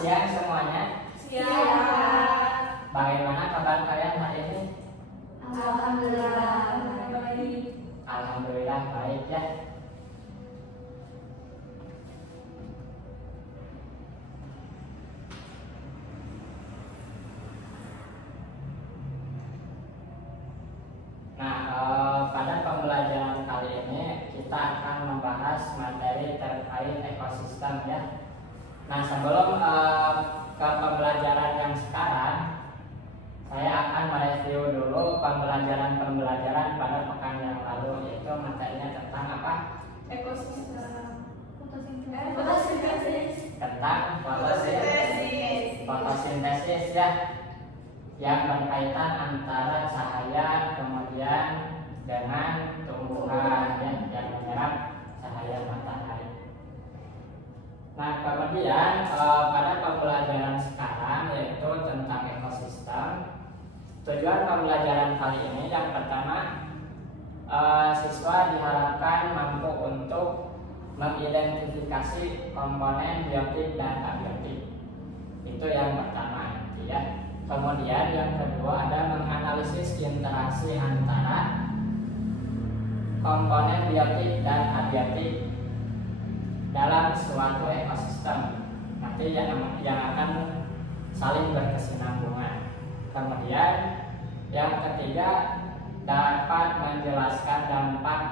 siang semuanya. Siap. Bagaimana kabar kalian hari ini? Alhamdulillah baik. Alhamdulillah baik ya. Nah, pada pembelajaran kali ini kita akan membahas materi terkait ekosistem ya. Nah, sebelum ke pembelajaran yang sekarang, saya akan mereview dulu pembelajaran pada pekan yang lalu, yaitu materinya tentang apa? Ekosistem. Tentang fotosintesis ya, yang berkaitan antara cahaya kemudian dengan tumbuhan ya, yang menyerap cahaya matahari. Nah, kemudian pada pembelajaran sekarang yaitu tentang ekosistem. Tujuan pembelajaran kali ini yang pertama, siswa diharapkan mampu untuk mengidentifikasi komponen biotik dan abiotik. Itu yang pertama ya. Kemudian yang kedua ada menganalisis interaksi antara komponen biotik dan abiotik dalam suatu ekosistem. Nanti yang akan saling berkesinambungan. Kemudian yang ketiga dapat menjelaskan dampak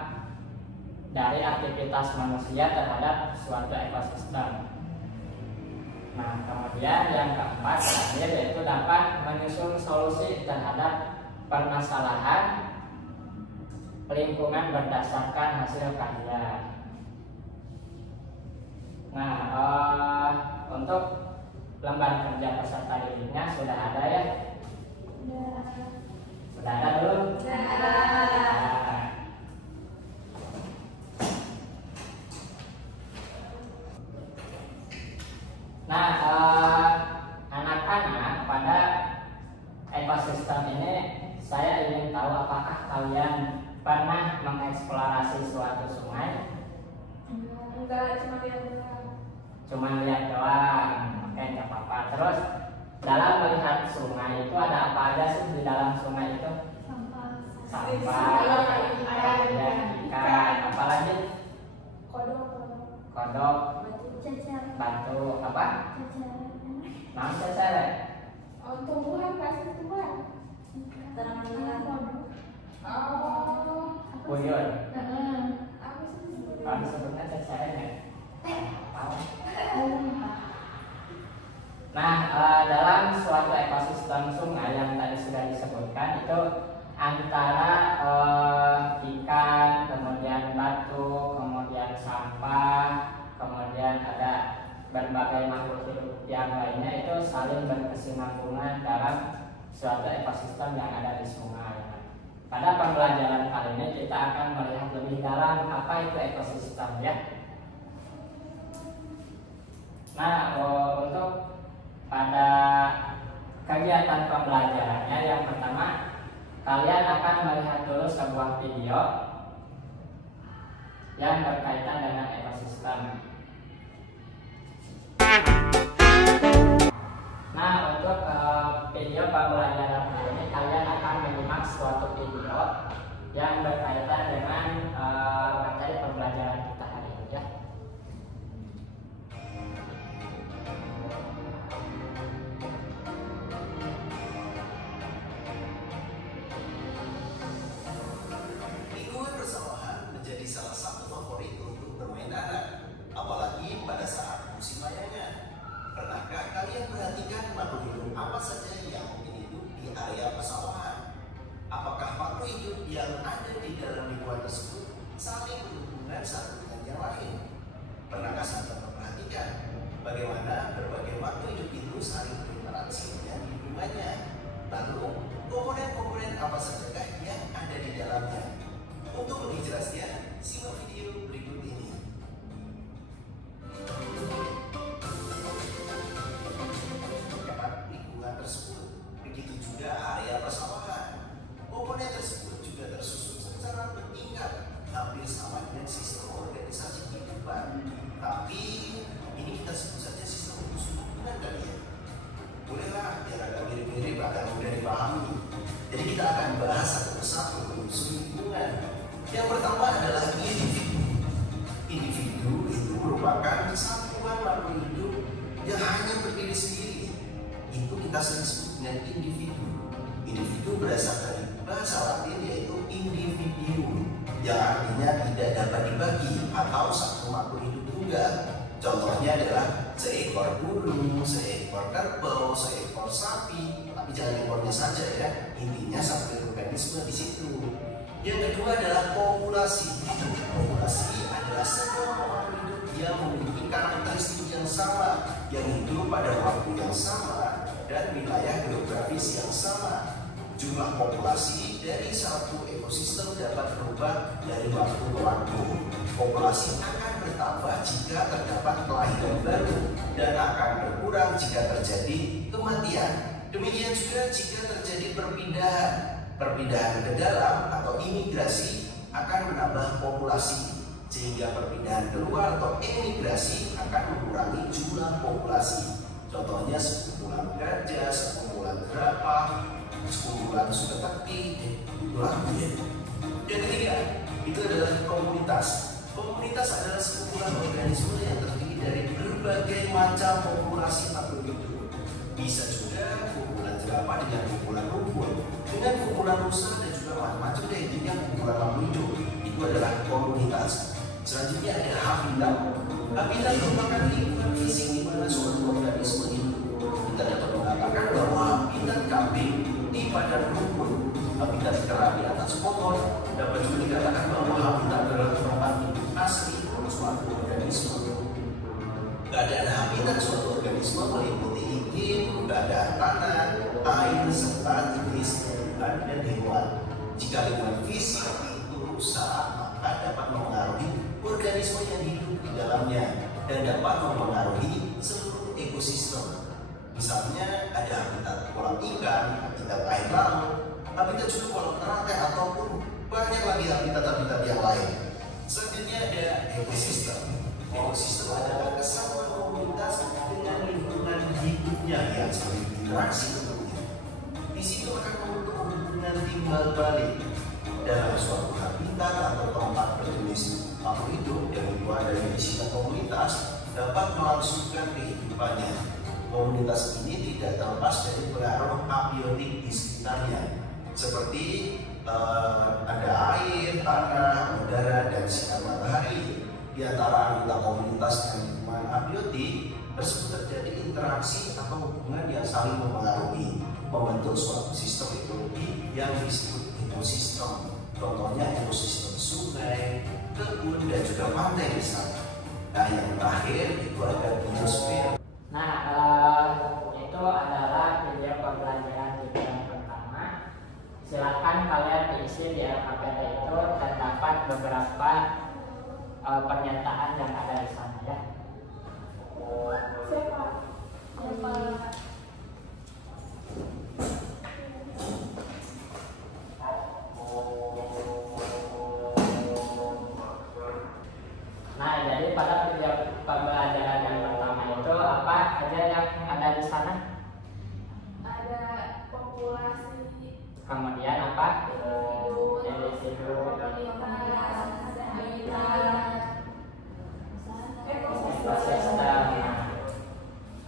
dari aktivitas manusia terhadap suatu ekosistem. Nah, kemudian yang keempat terakhir yaitu dapat menyusun solusi terhadap permasalahan lingkungan berdasarkan hasil kajian. Nah, untuk lembar kerja peserta didiknya sudah ada ya? Sudah ada belum? Sudah. Nah, anak-anak, pada ekosistem ini saya ingin tahu apakah kalian pernah mengeksplorasi suatu sungai? Enggak, cuma lihat doang. Cuma lihat doang. Oke, nggak apa-apa. Terus dalam melihat sungai itu ada apa aja sih di dalam sungai itu? Sampah, ada ikan, apalagi? Kodok, batu, apa? Nah, cecere. Tumbuhan, pasti tumbuhan. Buyur. Apa sih? Kalau disebutnya cecere ya? Nah, dalam suatu ekosistem sungai yang tadi sudah disebutkan itu antara ikan, kemudian batu, kemudian sampah, kemudian ada berbagai makhluk hidup yang lainnya itu saling berkesinambungan dalam suatu ekosistem yang ada di sungai. Pada pembelajaran kali ini kita akan melihat lebih dalam apa itu ekosistem ya. Nah, untuk pada kegiatan pembelajarannya yang pertama, kalian akan melihat dulu sebuah video yang berkaitan dengan ekosistem. Nah, untuk video pembelajaran ini kalian akan menyimak suatu video yang berkaitan dengan materi pembelajaran kita hari ini ya. Lingkungan persawahan menjadi salah satu favorit untuk bermain anak, apalagi pada saat musim layangan. Pernahkah kalian perhatikan makhluk hidup apa saja yang hidup di area persawahan? Apakah makhluk hidup yang ada di dalam lingkungan tersebut saling berhubungan satu dengan yang lain? Pernahkah Anda memperhatikan bagaimana berbagai makhluk hidup itu saling berinteraksi dengan lingkungannya? Lalu, komponen-komponen apa saja yang ada di dalamnya? Untuk lebih jelasnya, simak video berikut ini. Lingkungan tersebut, begitu juga area persawahan. Komponen tersebut juga tersusun secara bertingkat, hampir sama dengan sistem organisasi kehidupan. Tapi ini kita sebut saja sistem hubungan kali ya. sendiri itu kita sering sebut dengan individu. Individu berasal dari bahasa Latin yaitu individuum, yang artinya tidak dapat dibagi atau satu makhluk hidup tunggal. Contohnya adalah seekor burung, seekor kerbau, seekor sapi, tapi jangan ekornya saja ya. Intinya satu organisme di situ. Yang kedua adalah populasi. Populasi adalah sekelompok makhluk hidup yang memiliki karakteristik yang sama, yang hidup pada waktu yang sama dan wilayah geografis yang sama. Jumlah populasi dari satu ekosistem dapat berubah dari waktu ke waktu. Populasi akan bertambah jika terdapat kelahiran baru dan akan berkurang jika terjadi kematian. Demikian juga jika terjadi perpindahan. Perpindahan ke dalam atau imigrasi akan menambah populasi, sehingga perpindahan keluar atau emigrasi akan mengurangi jumlah populasi. Contohnya sekumpulan gajah, sekumpulan jerapah, sekumpulan sugateki, itu lagu ya. Yang ketiga, itu adalah komunitas. Komunitas adalah sekumpulan organisme yang terdiri dari berbagai macam populasi makhluk hidup. Bisa juga kumpulan jerapah dengan kumpulan rumput, dengan kumpulan rusa dan juga macam-macam deh. Intinya kumpulan makhluk hidup itu adalah komunitas. Selanjutnya ada habitat. Habitat merupakan lingkungan fisik di mana suatu organisme hidup. Kita dapat mengatakan bahwa habitat kambing di padang rumput, habitat kera di atas pohon. Dapat juga dikatakan bahwa habitat adalah tempat hidup asli suatu organisme. Keadaan habitat suatu organisme meliputi iklim, keadaan tanah, air, serta jenis tumbuhan dan hewan. Jika lingkungan fisik itu rusak, maka dapat mempengaruhi organisme yang hidup di dalamnya dan dapat mempengaruhi seluruh ekosistem. Misalnya ada habitat kolam ikan, habitat air laut, habitat juga kolam teratai ataupun banyak lagi habitat-habitat yang lain. Selanjutnya ada ekosistem. Ekosistem adalah kesatuan komunitas dengan lingkungan hidupnya yang saling berinteraksi tentunya. Di situ akan membentuk hubungan timbal balik dalam suatu habitat atau tempat berjenis makhluk hidup yang keluar dari isinya komunitas dapat melangsungkan kehidupannya. Komunitas ini tidak terlepas dari pengaruh abiotik di sekitarnya, seperti ada air, tanah, udara, dan sinar matahari. Di antara anggota komunitas dan lingkungan abiotik tersebut terjadi interaksi atau hubungan yang saling mempengaruhi, membentuk suatu sistem ekologi yang disebut ekosistem. Contohnya ekosistem sungai, kebun, dan juga pantai misalnya. Nah, yang terakhir itu ada biosfer. Nah, itu adalah video pembelajaran video yang pertama. Silakan kalian isi di LKPD itu terdapat beberapa pernyataan yang ada di sana ya. Siapa? Nah, jadi pada video pembelajaran yang pertama itu apa aja yang ada di sana? Ada populasi, Kemudian apa? individu, komunitas, ada habitat, Ekosistem. Nah,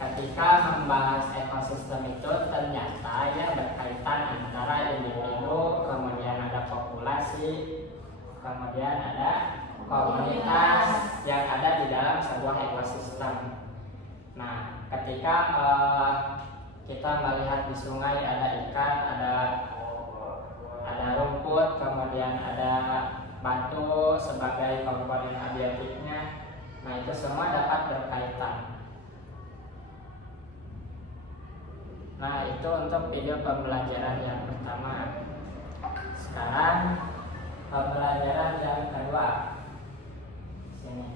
ketika membahas ekosistem itu ternyata ya berkaitan antara individu, kemudian ada populasi, kemudian ada komunitas yang ada di dalam sebuah ekosistem. Nah, ketika kita melihat di sungai ada ikan, ada rumput, kemudian ada batu sebagai komponen abiotiknya. Nah, itu semua dapat berkaitan. Nah, itu untuk video pembelajaran yang pertama. Sekarang pembelajaran yang kedua. Sini.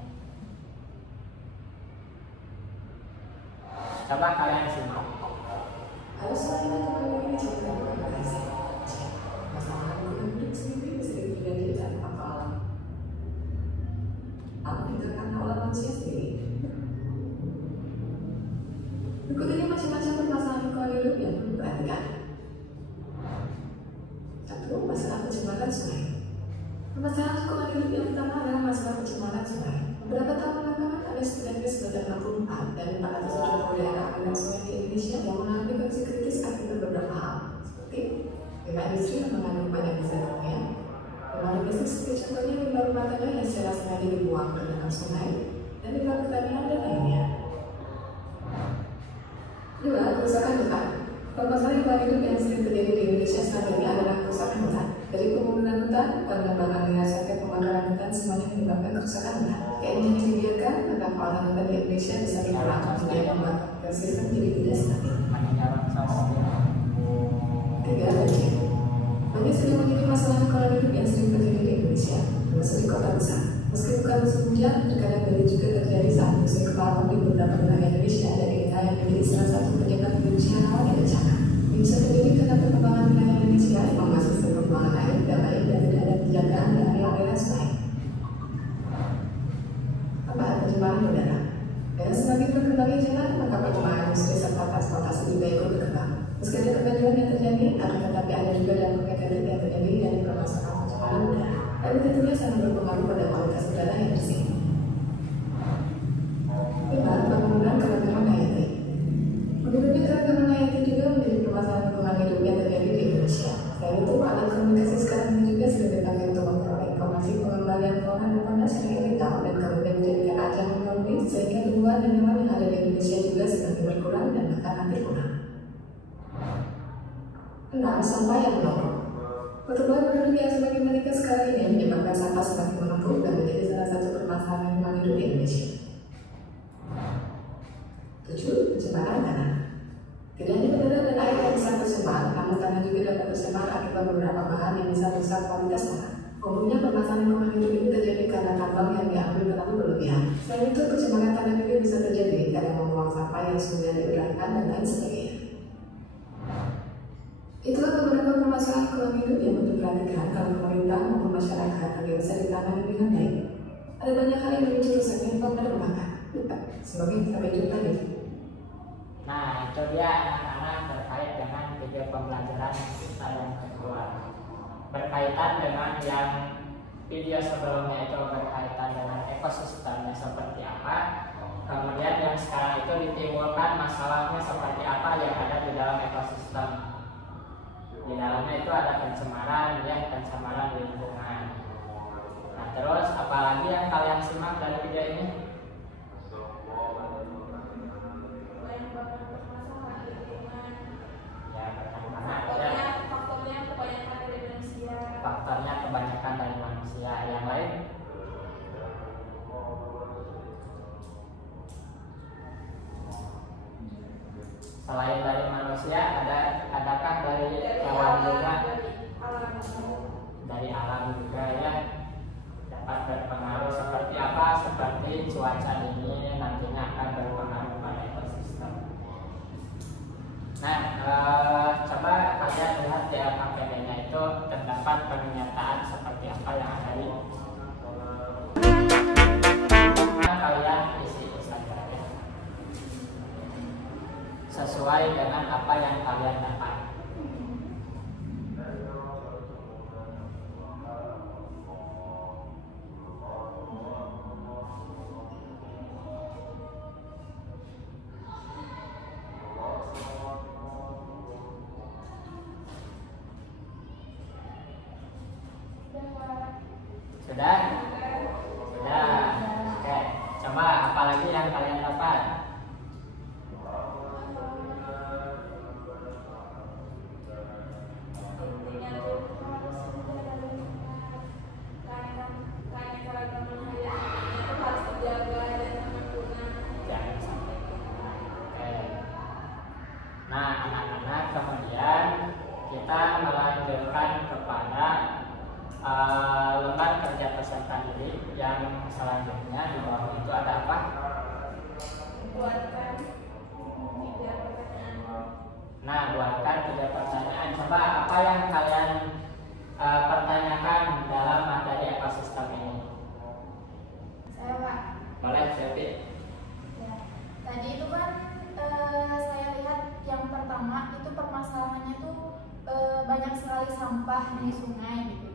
Coba kalian simak. Halo semuanya, kembali lagi di channel Komunikasi. Masalah lingkungan hidup sendiri bisa dipelajari dari faktor alam. Alam dikatakan oleh manusia sendiri. Berikut ini macam-macam permasalahan lingkungan hidup yang perlu diperhatikan. 1. Masalah pencemaran sungai. Permasalahan lingkungan hidup yang pertama adalah masalah pencemaran sungai. Beberapa tahun belakangan ada studi sebanyak 64 dari 400 daerah aliran sungai di Indonesia yang mengalami kondisi kritis akibat beberapa hal, seperti limbah industri yang mengandung banyak zat kimia, limbah domestik seperti contohnya limbah rumah tangga yang secara sengaja dibuang ke dalam sungai, dan limbah pertanian dan lainnya. 2. Kerusakan hutan. Permasalahan lingkungan hidup yang sering terjadi di Indonesia saat ini adalah kerusakan hutan. Dari pembangunan hutan, penebangan liar sampai pembakaran hutan semuanya menyebabkan kerusakan hutan. Jika ini hanya dibiarkan, maka kawasan hutan di Indonesia bisa berkurang kemudian membuat ekosistem jadi tidak stabil. 3. Banjir. Banjir sudah menjadi masalah lingkungan hidup yang sering terjadi di Indonesia, termasuk di kota besar. Meski bukan musim hujan, terkadang banjir juga terjadi saat musim kemarau di beberapa wilayah Indonesia dan kita yang menjadi salah satu penyebab bencana alam yang bencana. Ini bisa terjadi karena perkembangan wilayah Indonesia yang masih sistem pembuangan air tidak baik dan tidak ada penjagaan di area-area sungai. 4. Pencemaran udara. Dengan semakin berkembangnya jalan, maka pencemaran industri serta transportasi juga ikut berkembang. Meski ada kemajuan yang terjadi, akan tetapi ada juga dampak negatif yang terjadi dari permasalahan pencemaran udara. Lalu tentunya sangat berpengaruh pada kualitas udara yang bersih. 5. Penurunan keragaman hayati. Menurunnya keragaman hayati juga menjadi permasalahan lingkungan hidup yang terjadi di Indonesia. Selain itu, alat komunikasi sekarang ini juga sering dipakai untuk memperoleh informasi pengembalian flora dan fauna secara vital dan kemudian menjadikan ajang ekonomi sehingga tumbuhan dan hewan yang ada di Indonesia juga semakin berkurang dan bahkan hampir punah. 6. Sampah yang menumpuk. Pertumbuhan penduduk yang semakin meningkat sekarang ini menyebabkan sampah semakin menumpuk dan menjadi salah satu permasalahan lingkungan hidup di Indonesia. 7. Pencemaran tanah. Tidak hanya udara dan air yang bisa tercemar, namun tanah juga dapat tercemar akibat beberapa bahan yang bisa merusak kualitas tanah. Umumnya permasalahan lingkungan hidup ini terjadi karena tambang yang diambil terlalu berlebihan. Selain itu, pencemaran tanah juga bisa terjadi karena membuang sampah yang sudah diuraikan dan lain sebagainya. Itulah beberapa permasalahan lingkungan hidup yang perlu diperhatikan kalau pemerintah maupun masyarakat agar bisa ditangani dengan baik. Ada banyak hal yang memicu rusaknya lingkungan dan rumahkan. Semoga sampai jumpa lagi. Nah, itu dia anak-anak terkait dengan video pembelajaran kita yang kedua. Berkaitan dengan yang video sebelumnya itu berkaitan dengan ekosistemnya seperti apa. Kemudian yang sekarang itu ditimbulkan masalahnya seperti apa yang ada di dalam ekosistem. Di dalamnya itu ada pencemaran, ya, pencemaran lingkungan. Nah, terus apalagi yang kalian simak dari video ini? Faktornya kebanyakan dari manusia. Yang lain? Selain dari manusia, adakah dari hewan juga? Dari alam juga, ya, dapat berpengaruh seperti apa? Seperti cuaca dingin nantinya akan berpengaruh pada ekosistem. Nah, coba kalian lihat di LKPD-nya itu terdapat pernyataan seperti apa yang ada di kalian isi saja, ya, sesuai dengan apa yang kalian dapat. Sudah? Sudah. Oke. Coba apalagi yang kalian dapat? Jangan sampai punah. Oke. Nah, anak-anak, kemudian kita melanjutkan kepada lembar kerja peserta didik yang selanjutnya. Di bawah itu ada apa? Buatkan 3 pertanyaan. Nah, buatkan 3 pertanyaan. Coba apa yang kalian pertanyakan dalam materi ekosistem ini? Saya, Pak. Boleh, Selvi. Ya. Tadi itu kan saya lihat yang pertama itu permasalahannya tuh banyak sekali sampah di sungai gitu.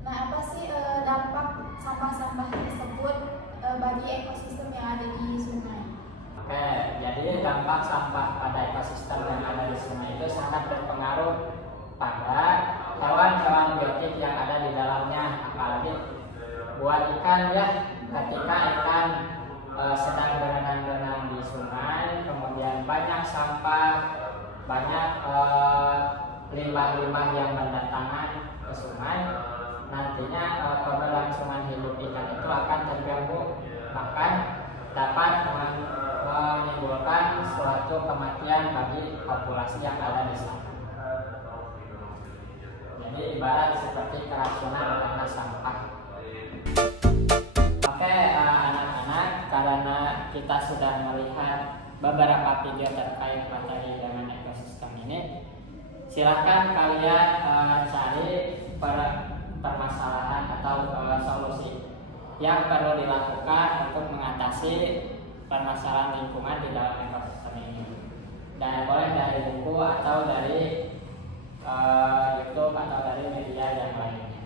Nah, apa sih dampak sampah-sampah tersebut bagi ekosistem yang ada di sungai? Oke, jadi dampak sampah pada ekosistem yang ada di sungai itu sangat berpengaruh pada hewan-hewan biotik yang ada di dalamnya, apalagi buat ikan ya. Ketika ikan sedang berenang-renang di sungai, kemudian banyak sampah, banyak limbah-limbah yang berdatangan ke sungai, nantinya keberlangsungan hidup ikan itu akan terganggu, bahkan dapat menimbulkan suatu kematian bagi populasi yang ada di sana. Jadi ibarat seperti keracunan karena sampah. Oke, anak-anak, karena kita sudah melihat beberapa video terkait materi dengan ekosistem ini, silahkan kalian cari permasalahan atau solusi yang perlu dilakukan untuk mengatasi permasalahan lingkungan di dalam ekosistem ini. Dan boleh dari buku atau dari YouTube atau dari media yang lainnya.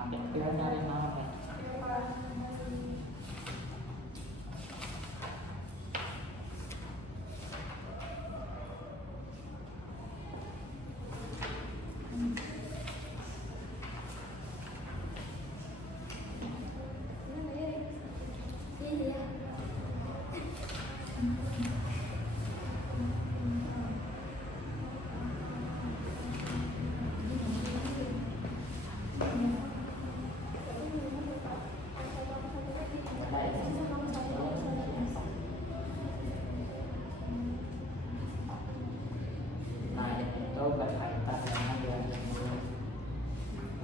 Ambil kalian dari mana? Berkaitan dengan yang ini.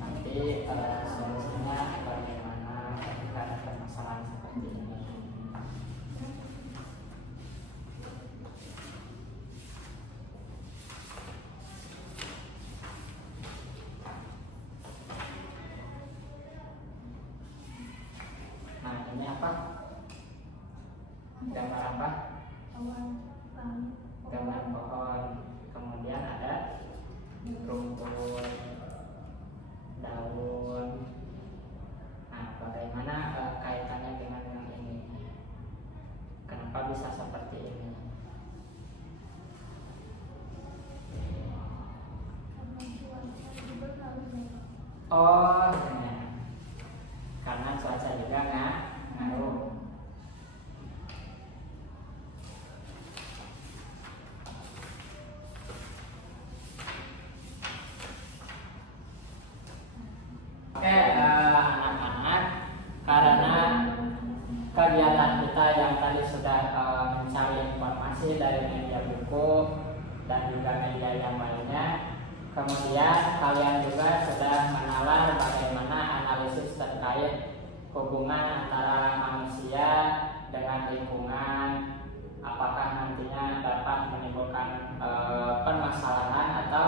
Nanti solusinya bagaimana ketika ada permasalahan seperti ini. Nah, ini apa? Gambar apa? Gambar pohon. Kemudian ada rumput, daun. Nah, bagaimana kaitannya dengan yang ini? Kenapa bisa seperti ini? Oh, ya. Karena cuaca juga ngaruh. Oke, anak-anak, karena kegiatan kita yang tadi sudah mencari informasi dari media buku dan juga media yang lainnya, kemudian kalian juga sudah menalar bagaimana analisis terkait hubungan antara manusia dengan lingkungan, apakah nantinya dapat menimbulkan permasalahan atau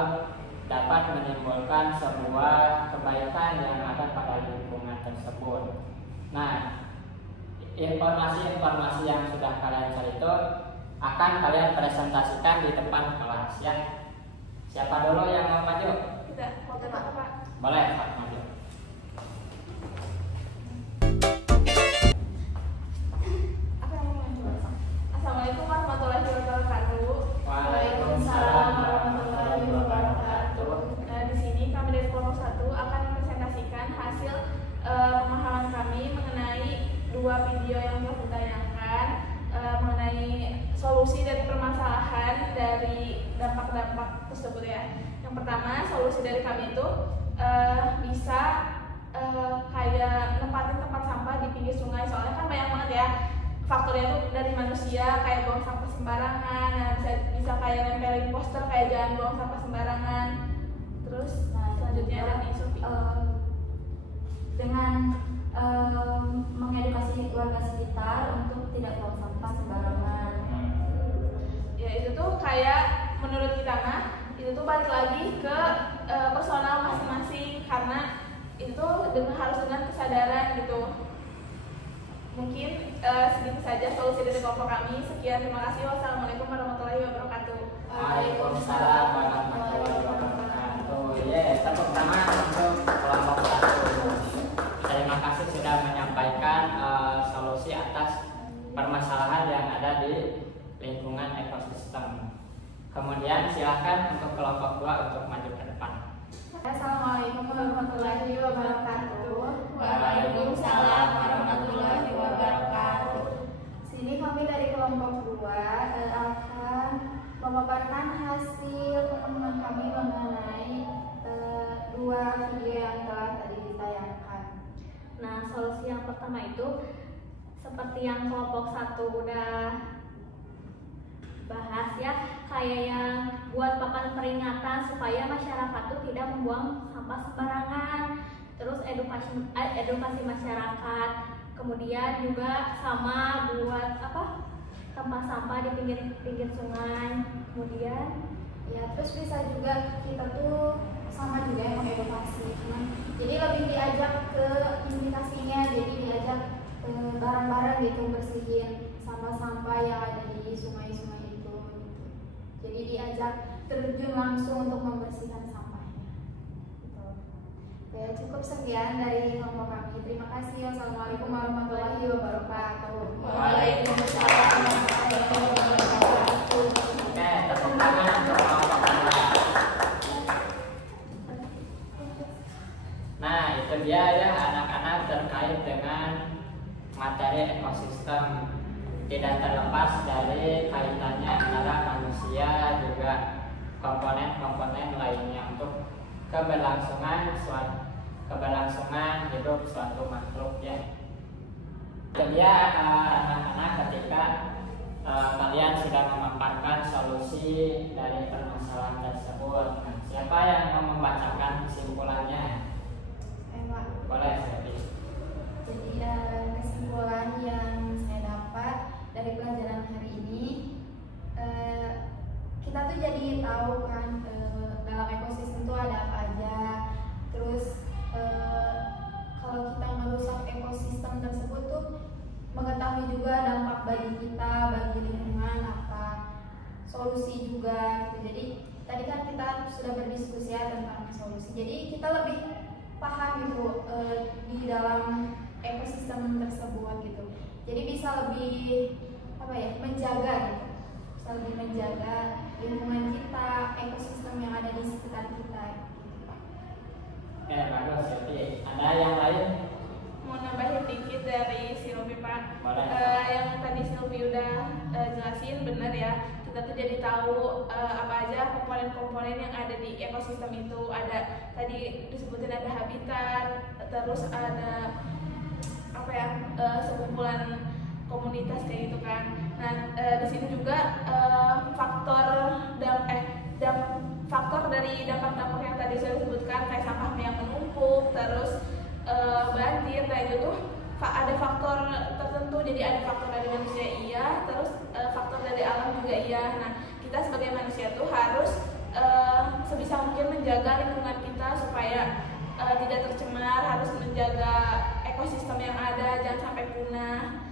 dapat menimbulkan sebuah kebaikan yang ada pada lingkungan tersebut. Nah, informasi-informasi yang sudah kalian cari itu akan kalian presentasikan di depan kelas ya. Siapa dulu yang mau maju? Tidak, mau tebak Pak. Boleh, Pak, maju. Apa yang mau maju? Assalamualaikum warahmatullahi wabarakatuh. Waalaikumsalam warahmatullahi wabarakatuh. Di sini kami dari kelompok 1 akan mempresentasikan hasil pemahaman kami mengenai 2 video yang telah ditayangkan mengenai solusi dan permasalahan dari dampak-dampak tersebut ya. Yang pertama, solusi dari kami itu bisa kayak nempatin tempat sampah di pinggir sungai, soalnya kan banyak banget ya faktornya tuh dari manusia, kayak buang sampah sembarangan. Nah, bisa kayak nempelin poster kayak jangan buang sampah sembarangan. Terus selanjutnya ada nih Sofi. Dengan mengedukasi warga sekitar untuk tidak buang sampah sembarangan. Ya, itu tuh kayak menurut kita mah itu tuh balik lagi ke personal masing-masing, karena itu harus dengan kesadaran gitu. Mungkin segitu saja solusi dari kelompok kami. Sekian, terima kasih. Wassalamualaikum warahmatullahi wabarakatuh. Waalaikumsalam warahmatullahi wabarakatuh. Tepuk tangan untuk kelompok 1. Terima kasih sudah menyampaikan solusi atas permasalahan yang ada di lingkungan ekosistem. Kemudian silakan untuk kelompok 2 untuk maju ke depan. Assalamualaikum warahmatullahi wabarakatuh. Waalaikumsalam warahmatullahi wabarakatuh. Sini kami dari kelompok 2 akan memaparkan hasil penemuan kami mengenai 2 video yang telah tadi ditayangkan. Nah, solusi yang pertama itu seperti yang kelompok 1 udah bahas ya, kayak yang buat papan peringatan supaya masyarakat tuh tidak membuang sampah sembarangan. Terus edukasi masyarakat. Kemudian juga sama buat tempat sampah di pinggir sungai. Kemudian Ya, terus bisa juga kita tuh sama juga yang mengedukasi, jadi lebih diajak ke implikasinya, jadi diajak bareng-bareng gitu bersihin sampah-sampah yang ada di sungai-sungai itu. Jadi diajak terjun langsung untuk membersihkan sampahnya. Gitu. Ya, cukup sekian dari kelompok kami. Terima kasih. Wassalamualaikum warahmatullahi wabarakatuh. Waalaikumsalam warahmatullahi wabarakatuh. Oke, tepuk tangan untuk kelompok 2. Nah, itu dia ya anak-anak terkait dengan materi ekosistem. Tidak terlepas dari kaitannya antara manusia juga komponen-komponen lainnya untuk keberlangsungan hidup suatu makhluk ya. Jadi anak-anak ketika kalian sudah memaparkan solusi dari permasalahan tersebut, siapa yang mau membacakan kesimpulannya? Boleh, Sepi. Jadi kesimpulan yang saya dapat dari pelajaran hari ini, kita tuh jadi tahu kan dalam ekosistem itu ada apa aja. Terus kalau kita merusak ekosistem tersebut tuh mengetahui juga dampak bagi kita, bagi lingkungan apa, solusi juga gitu. Jadi tadi kan kita sudah berdiskusi ya tentang solusi. Jadi kita lebih paham gitu di dalam ekosistem tersebut gitu. Jadi bisa lebih menjaga gitu. Bisa lebih menjaga lingkungan kita, ekosistem yang ada di sekitar kita. Oke, bagus, Sepi. Ada yang lain? Mau nambahin dikit dari Silvi, Pak. Boleh. Yang tadi Silvi udah jelasin bener ya. Kita tuh jadi tahu apa aja komponen-komponen yang ada di ekosistem itu. Ada tadi disebutin ada habitat, terus ada sekumpulan komunitas kayak gitu kan. Nah, di sini juga faktor dari dampak-dampak yang tadi saya sebutkan kayak sampah yang menumpuk, terus banjir, kayak gitu tuh ada faktor tertentu. Jadi ada faktor dari manusia iya, terus faktor dari alam juga iya. Nah, kita sebagai manusia tuh harus sebisa mungkin menjaga lingkungan kita supaya tidak tercemar, harus menjaga ekosistem yang ada, jangan sampai punah.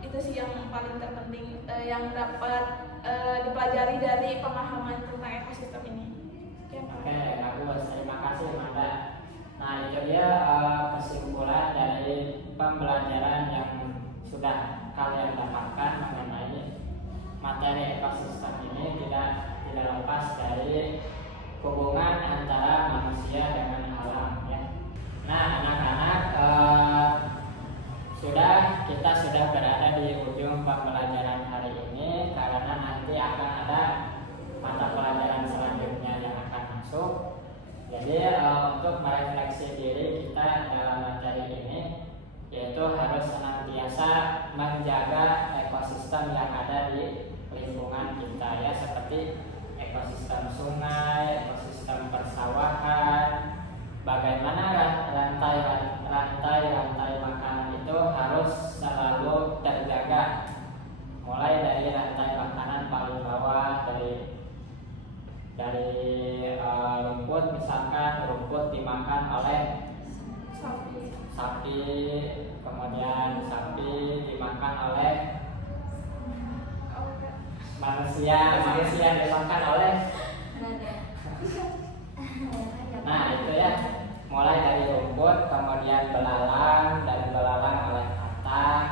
Itu sih yang paling terpenting yang dapat dipelajari dari pemahaman tentang ekosistem ini. Oke, bagus. Terima kasih, Manda. Nah, itu dia kesimpulan dari pembelajaran yang sudah kalian dapatkan mengenai materi ekosistem ini. Tidak lepas dari hubungan antara manusia dengan alam ya. Nah, anak-anak kita sudah berada di ujung pembelajaran hari ini, karena nanti akan ada mata pelajaran selanjutnya yang akan masuk. Jadi untuk merefleksi diri kita dalam materi ini, yaitu harus senantiasa menjaga ekosistem yang ada di lingkungan kita ya, seperti ekosistem sungai, ekosistem persawahan. Bagaimana rantai makanan itu harus selalu terjaga, mulai dari rantai makanan paling bawah, dari rumput, misalkan rumput dimakan oleh sapi, kemudian sapi dimakan oleh manusia dimakan oleh. Nah, itu ya, mulai dari rumput, kemudian belalang, dari belalang oleh katak,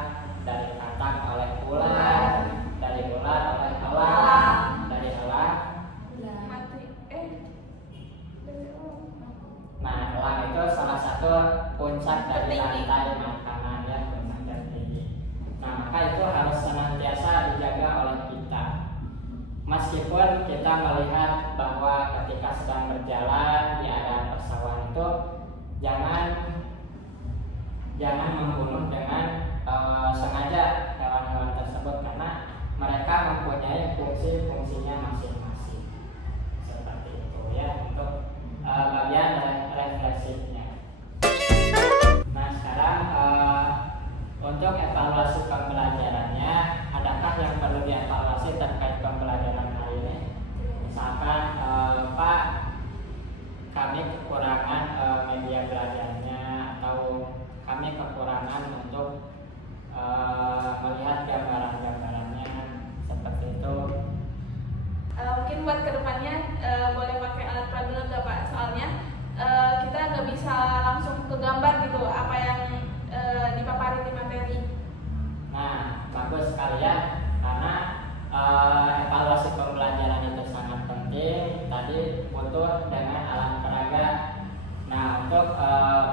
dari katak oleh ular, dari ular meskipun kita melihat bahwa ketika sedang berjalan di area persawahan itu jangan membunuh dengan sengaja hewan-hewan tersebut, karena mereka mempunyai fungsinya masing-masing. Seperti itu ya, untuk bagian refleksinya. Nah, sekarang untuk evaluasi pembelajarannya, adakah yang perlu dievaluasi terkait pembelajaran hari ini? Misalkan Pak, kami kekurangan media belajarnya, atau kami kekurangan untuk melihat gambaran-gambarannya, seperti itu. Mungkin buat kedepannya boleh pakai alat peraga nggak Pak? Soalnya kita nggak bisa langsung ke gambar gitu apa yang dipaparin di materi. Nah, bagus sekali ya, karena evaluasi pembelajaran itu sangat penting. Tadi butuh dengan alat peraga. Nah, untuk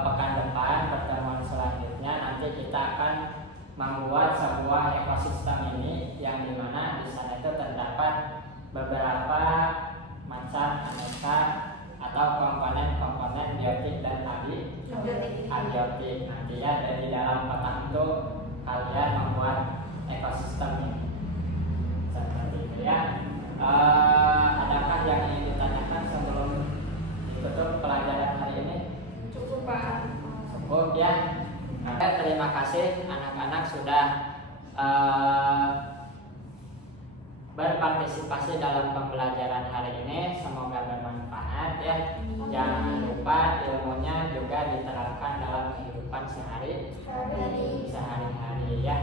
pekan depan, pertemuan selanjutnya, nanti kita akan membuat sebuah ekosistem ini, yang dimana di sana itu terdapat beberapa macam aneka atau komponen-komponen biotik dan abiotik. Nanti ya, dari dalam kotak itu kalian membuat ekosistem ini, seperti itu ya. Adakah yang ingin ditanyakan sebelum ditutup pelajaran hari ini? Cukup Pak. Cukup ya. Terima kasih anak-anak sudah berpartisipasi dalam pembelajaran hari ini. Semoga bermanfaat ya. Jangan lupa ilmunya juga diterapkan dalam kehidupan sehari-hari ya.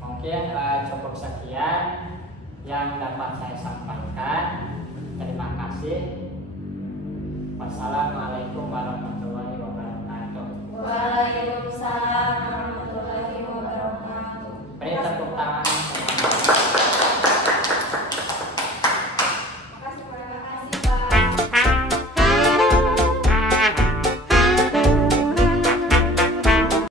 Mungkin cukup sekian yang dapat saya sampaikan. Terima kasih. Wassalamualaikum warahmatullahi wabarakatuh. Waalaikumsalam.